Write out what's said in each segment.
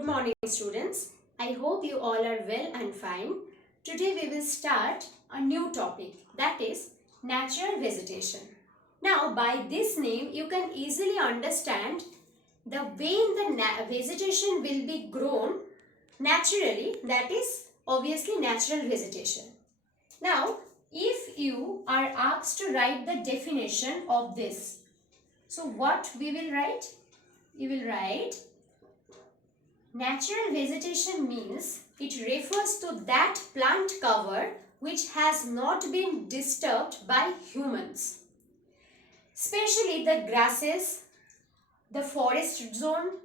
Good morning, students. I hope you all are well and fine. Today we will start a new topic, that is natural vegetation. Now by this name you can easily understand the way the vegetation will be grown naturally, that is obviously natural vegetation. Now if you are asked to write the definition of this, so what we will write? You will write natural vegetation means it refers to that plant cover which has not been disturbed by humans, especially the grasses, the forest zone,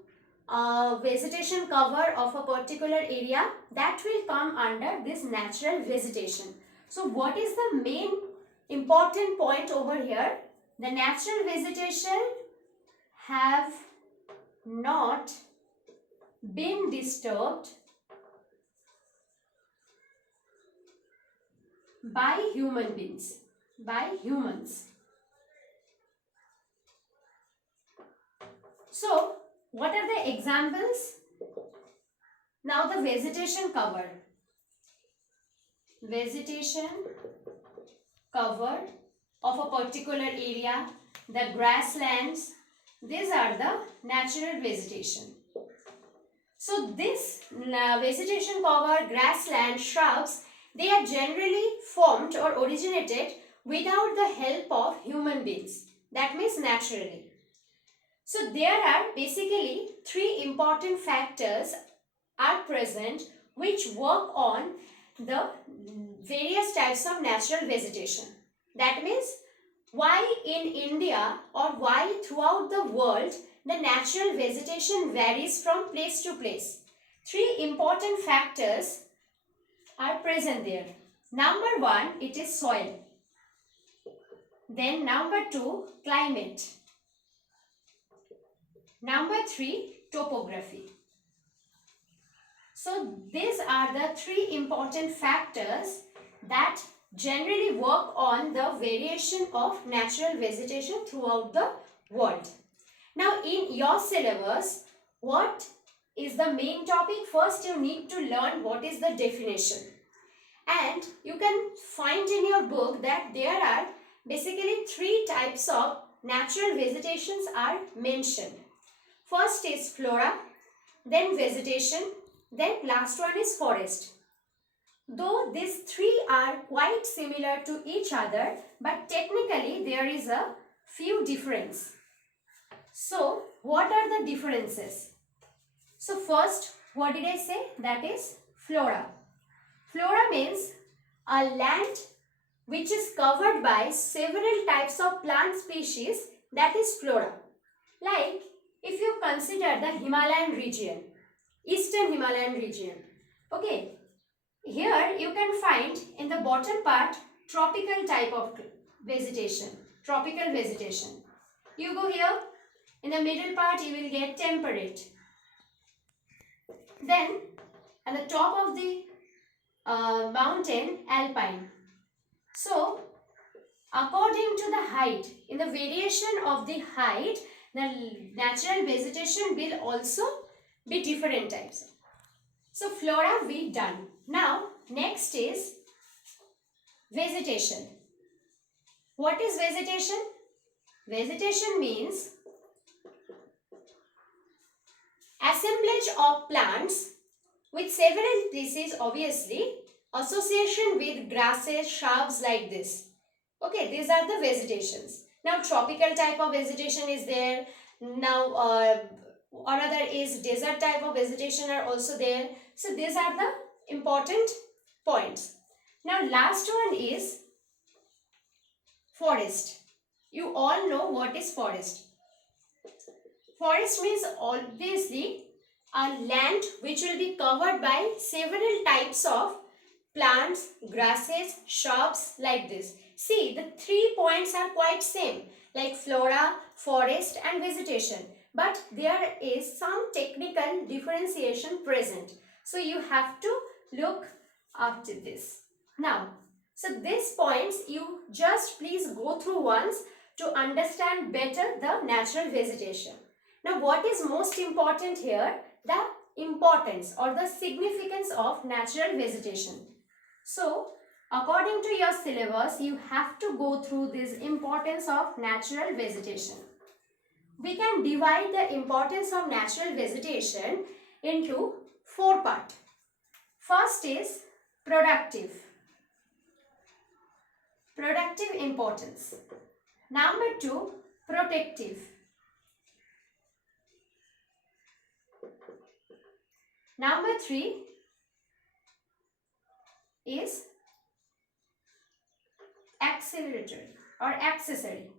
vegetation cover of a particular area that will come under this natural vegetation. So what is the main important point over here? The natural vegetation have not been disturbed by human beings, by humans. So what are the examples? Now the vegetation cover of a particular area, the grasslands, these are the natural vegetation. So this vegetation cover, grassland, shrubs, they are generally formed or originated without the help of human beings. That means naturally. So there are basically three important factors are present which work on the various types of natural vegetation. That means why in India or why throughout the world the natural vegetation varies from place to place. Three important factors are present there. Number one, it is soil. Then number two, climate. Number three, topography. So these are the three important factors that generally work on the variation of natural vegetation throughout the world. Now in your syllabus, what is the main topic? First you need to learn what is the definition. And you can find in your book that there are basically three types of natural vegetations are mentioned. First is flora, then vegetation, then last one is forest. Though these three are quite similar to each other, but technically there is a few difference. So what are the differences? So first, what did I say? That is flora. Flora means a land which is covered by several types of plant species, that is flora. Like if you consider the Himalayan region, eastern Himalayan region, okay, here you can find in the bottom part tropical type of vegetation, tropical vegetation. You go here, in the middle part you will get temperate. Then at the top of the mountain, alpine. So according to the height, in the variation of the height, the natural vegetation will also be different types. So flora we done. Now next is vegetation. What is vegetation? Vegetation means assemblage of plants with several species, obviously association with grasses, shrubs like this. Okay, these are the vegetations. Now tropical type of vegetation is there. Now another is desert type of vegetation are also there. So these are the important points. Now last one is forest. You all know what is forest. Forest means obviously a land which will be covered by several types of plants, grasses, shrubs like this. See, the 3 points are quite same, like flora, forest and vegetation. But there is some technical differentiation present. So you have to look up to this. Now, so these points you just please go through once to understand better the natural vegetation. Now what is most important here? The importance or the significance of natural vegetation. So, according to your syllabus, you have to go through this importance of natural vegetation. We can divide the importance of natural vegetation into 4 parts. First is productive importance. Number 2, protective. Number 3 is acceleratory or accessory.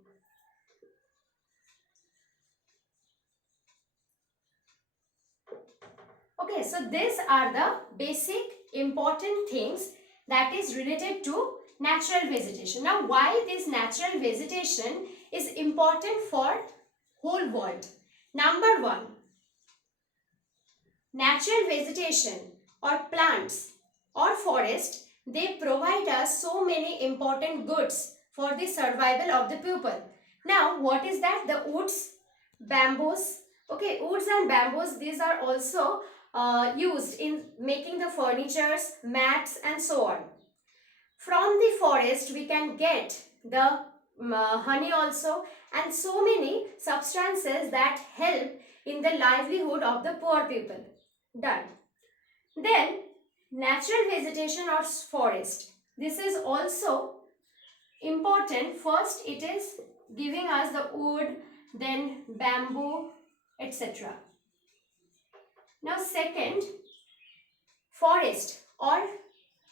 Okay, so these are the basic important things that is related to natural vegetation. Now, why this natural vegetation is important for whole world? Number 1, natural vegetation or plants or forest, they provide us so many important goods for the survival of the people. Now, what is that? The woods, bamboos. Okay, woods and bamboos, these are also used in making the furnitures, mats and so on. From the forest, we can get the honey also and so many substances that help in the livelihood of the poor people. Done. Then, natural vegetation or forest. This is also important. First, it is giving us the wood, then bamboo, etc. Now, second, forest or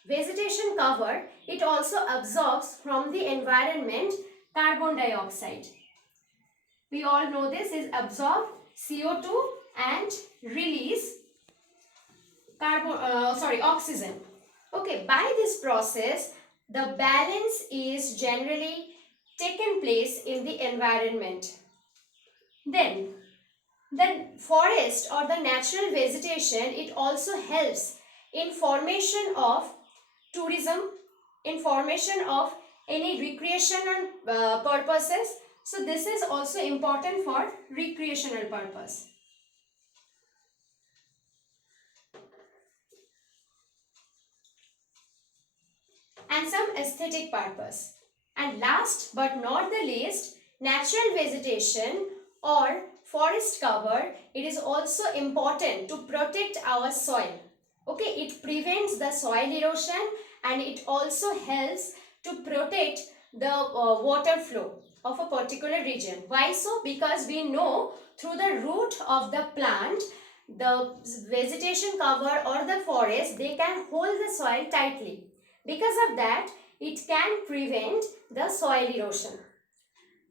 vegetation cover, it also absorbs from the environment carbon dioxide. We all know this is absorb CO2 and release oxygen. Okay, by this process, the balance is generally taken place in the environment. Then, the forest or the natural vegetation, it also helps in formation of tourism, in formation of any recreational purposes. So, this is also important for recreational purpose. And some aesthetic purpose. And last but not the least, natural vegetation or forest cover, it is also important to protect our soil. Okay, it prevents the soil erosion and it also helps to protect the water flow of a particular region. Why so? Because we know through the root of the plant, the vegetation cover or the forest, they can hold the soil tightly. Because of that, it can prevent the soil erosion.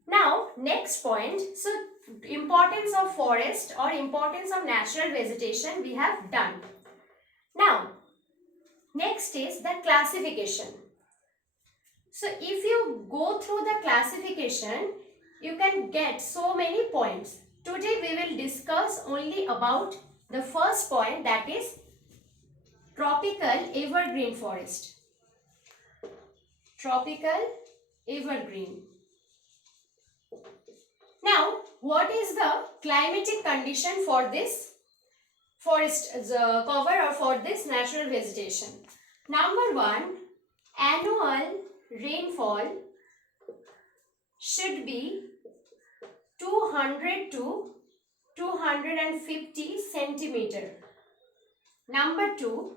Now, next point. So, importance of forest or importance of natural vegetation we have done. Now, next is the classification. So, if you go through the classification, you can get so many points. Today, we will discuss only about the first point, that is tropical evergreen forest. Tropical evergreen. Now, what is the climatic condition for this forest cover or for this natural vegetation? Number 1, annual rainfall should be 200 to 250 centimeter. Number 2,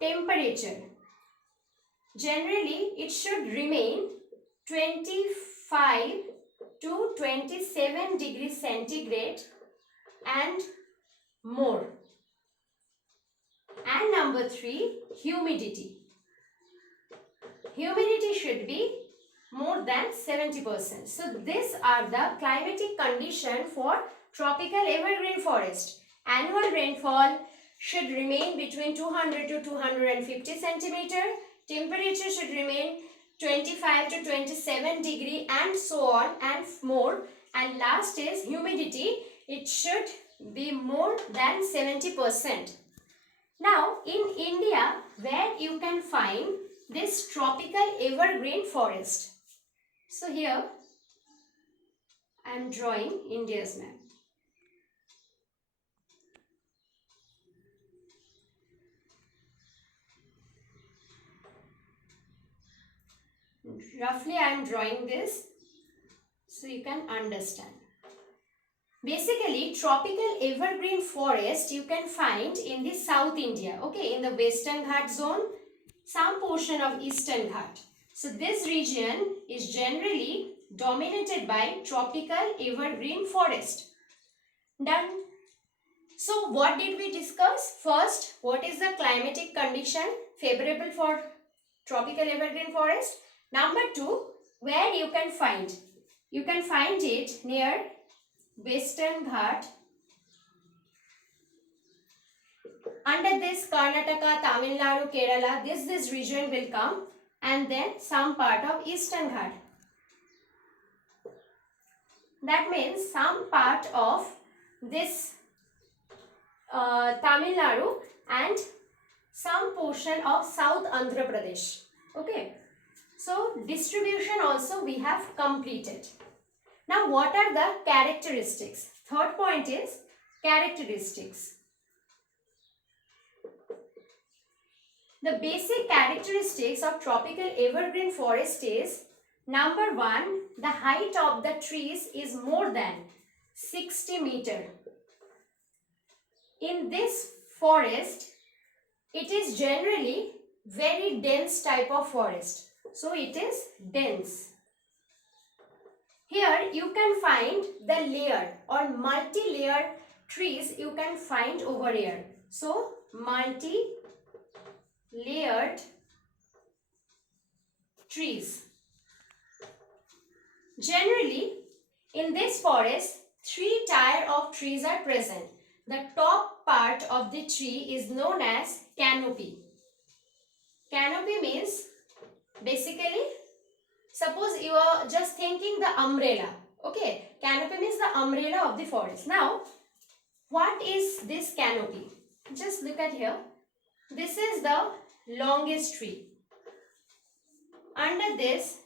temperature. Generally, it should remain 25 to 27 degrees centigrade and more. And number 3, humidity. Humidity should be more than 70%. So, these are the climatic condition for tropical evergreen forest. Annual rainfall should remain between 200 to 250 centimeter. Temperature should remain 25 to 27 degree and so on and more. And last is humidity. It should be more than 70%. Now, in India, where you can find this tropical evergreen forest. So, here I am drawing India's map. roughly I am drawing this so you can understand. Basically, tropical evergreen forest you can find in the South India, okay, in the Western Ghat zone, some portion of Eastern Ghat. So this region is generally dominated by tropical evergreen forest. Done. So what did we discuss? First, what is the climatic condition favorable for tropical evergreen forest? Number 2, where you can find? You can find it near Western Ghat. Under this Karnataka, Tamil Nadu, Kerala, this region will come, and then some part of Eastern Ghat. That means some part of this Tamil Nadu and some portion of South Andhra Pradesh. Okay. So distribution also we have completed. Now what are the characteristics? Third point is characteristics. The basic characteristics of tropical evergreen forest is, number 1, the height of the trees is more than 60 meter. In this forest, it is generally very dense type of forest. So it is dense. Here you can find the layer or multi-layer trees you can find over here. So multi-layered trees. Generally, in this forest, 3 tiers of trees are present. The top part of the tree is known as canopy. Canopy means basically, suppose you are just thinking the umbrella. Okay, canopy means the umbrella of the forest. Now, what is this canopy? Just look at here. This is the longest tree. Under this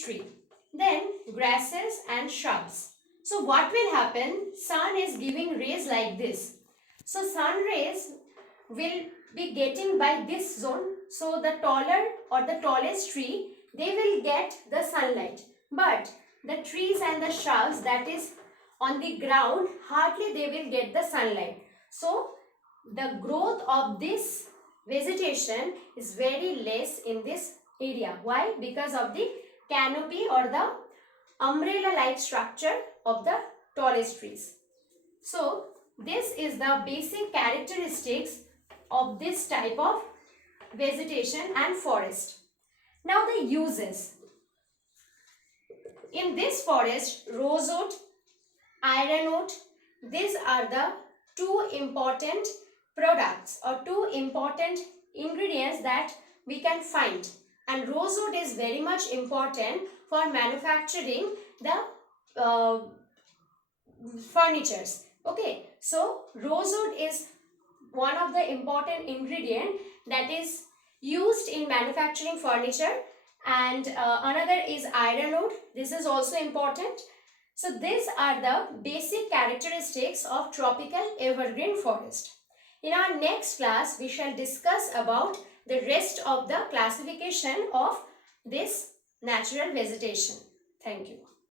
tree. Then grasses and shrubs. So what will happen? Sun is giving rays like this. So sun rays will be getting by this zone. So the taller or the tallest tree, they will get the sunlight. But the trees and the shrubs that is on the ground, hardly they will get the sunlight. So the growth of this vegetation is very less in this area. Why? Because of the canopy or the umbrella-like structure of the tallest trees. So this is the basic characteristics of this type of vegetation and forest. Now the uses. In this forest, rosewood, ironwood, these are the 2 important products or 2 important ingredients that we can find. And rosewood is very much important for manufacturing the furnitures. Okay, so rosewood is one of the important ingredient that is used in manufacturing furniture, and another is ironwood. This is also important. So these are the basic characteristics of tropical evergreen forest. In our next class, we shall discuss about the rest of the classification of this natural vegetation. Thank you.